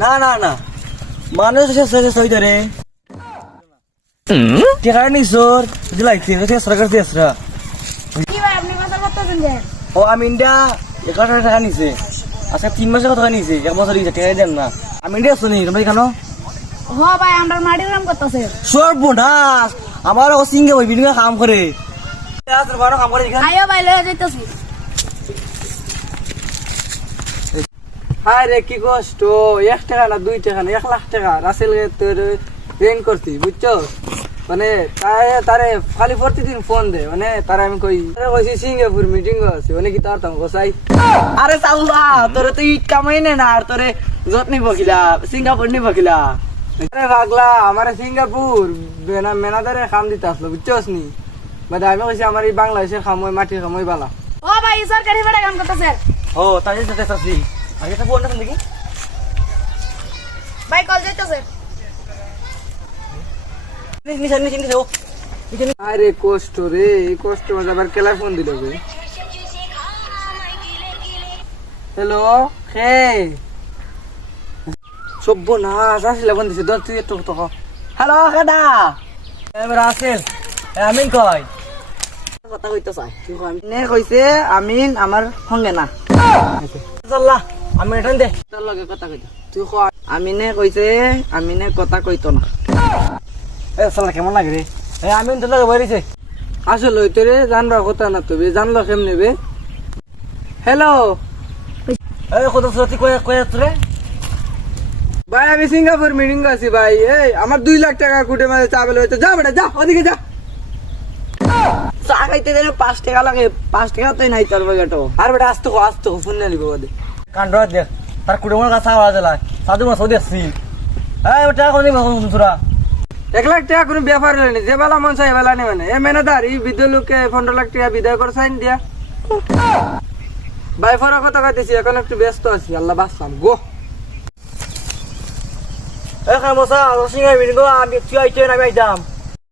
না না না মানুষ সই ধরে টেকার নিছর দিলাইতে সরকার দিয়ে আসরা কি ভাই আপনি কথা বলতেছেন যে ও আমি ইন্ডিয়া 11,000 টাকা নিছে আচ্ছা 3 মাসের কথা নিছে 1 বছর দিছে টাকা দেন না আমি ইন্ডিয়া শুনি তোমরা কেন হ ভাই আমরা মাটির কাম করতেছে সর্বনাশ আমার ও সিঙ্গে ওই বিল্ডিং কাম করে কাম করে এখানে আইও ভাই লয়ে যাইতাছি হায় রে কি কষ্ট 1 টাকা না 2 টাকা না 1 লাখ টাকা রাসেল তোর রেন করছি বুঝছো মানে তারে খালি প্রতিদিন ফোন দে মানে তারে আমি কইছি সিঙ্গাপুর মিটিং আছে মানে কি তার তুমি গোসাই আরে সাউলা তোরে তো ইট কামাই না আর তোরে যত্নি বকিলা সিঙ্গাপুর নি বকিলা আরে পাগলা আমারে সিঙ্গাপুর মেনাদারে কাম দিতে আসলো বুঝছোস নি মানে আমি কইছি আমার এই বাংলাদেশের খামই মাটির খামই বালা ও ভাই সরকারি ভাড়া কাম করতেছে ও তাই যেতে চাচ্ছি আগে তো ফোন দেখি ভাই কল যাইতাছে নিচে নিচে নিচে ও আরে কষ্ট রে এই কষ্ট মাঝে আবার কেলা ফোন দিল বে হ্যালো হে সব্যনাশ আসলে ফোন দিছে 10 থেকে তো হ্যালো কাদা এবার আসেল আমিন কই কথা কইতে চাই তুই কই নে কইছে আমিন আমার সঙ্গে না চল্লা আমি এটান দে তোর লগে কথা কইতো তুই কো আমিনে কইছে আমিনে কথা কইতো না এ চল্লা কেমন লাগে রে এ আমিন তোর লাগে বইরিছে আসলে হইতে রে জানবার কথা না তো বে জানলো কেমনে বে হ্যালো এ কত সত্যি কই কই তোরে ভাই আমি সিঙ্গাপুর মিটিং আছি ভাই এই আমার 2 লাখ টাকা কুটে মাঝে চাবেল হইতো যা বেটা যা ওদিকে যা চা খাইতে দিলে 5 টাকা লাগে 5 টাকা তো নাই তোর বাগেটো আর বেটা আসতো ফোন না নিব ওদে কান্ড দে তার কুড়মর কাছে আওয়াজ এলাই সাধু মা সৌদি আসছি এই বেটা কোন দিন তোরা 1 লাখ টাকা কোনো ব্যাপার হয়নি যে বেলা মন চাই বেলা নেই মানে এ মেনাদার এই বিদ্যালয়কে 15 লাখ টাকা বিদায় করে সাইন দিয়া ভাই ফরা কথা কইতেছি এখন একটু ব্যস্ত আছি আল্লাহ বাঁচলাম গো এ খামোসা রসিং আই বিনগো আমি তুই আইতে না আমি আইতাম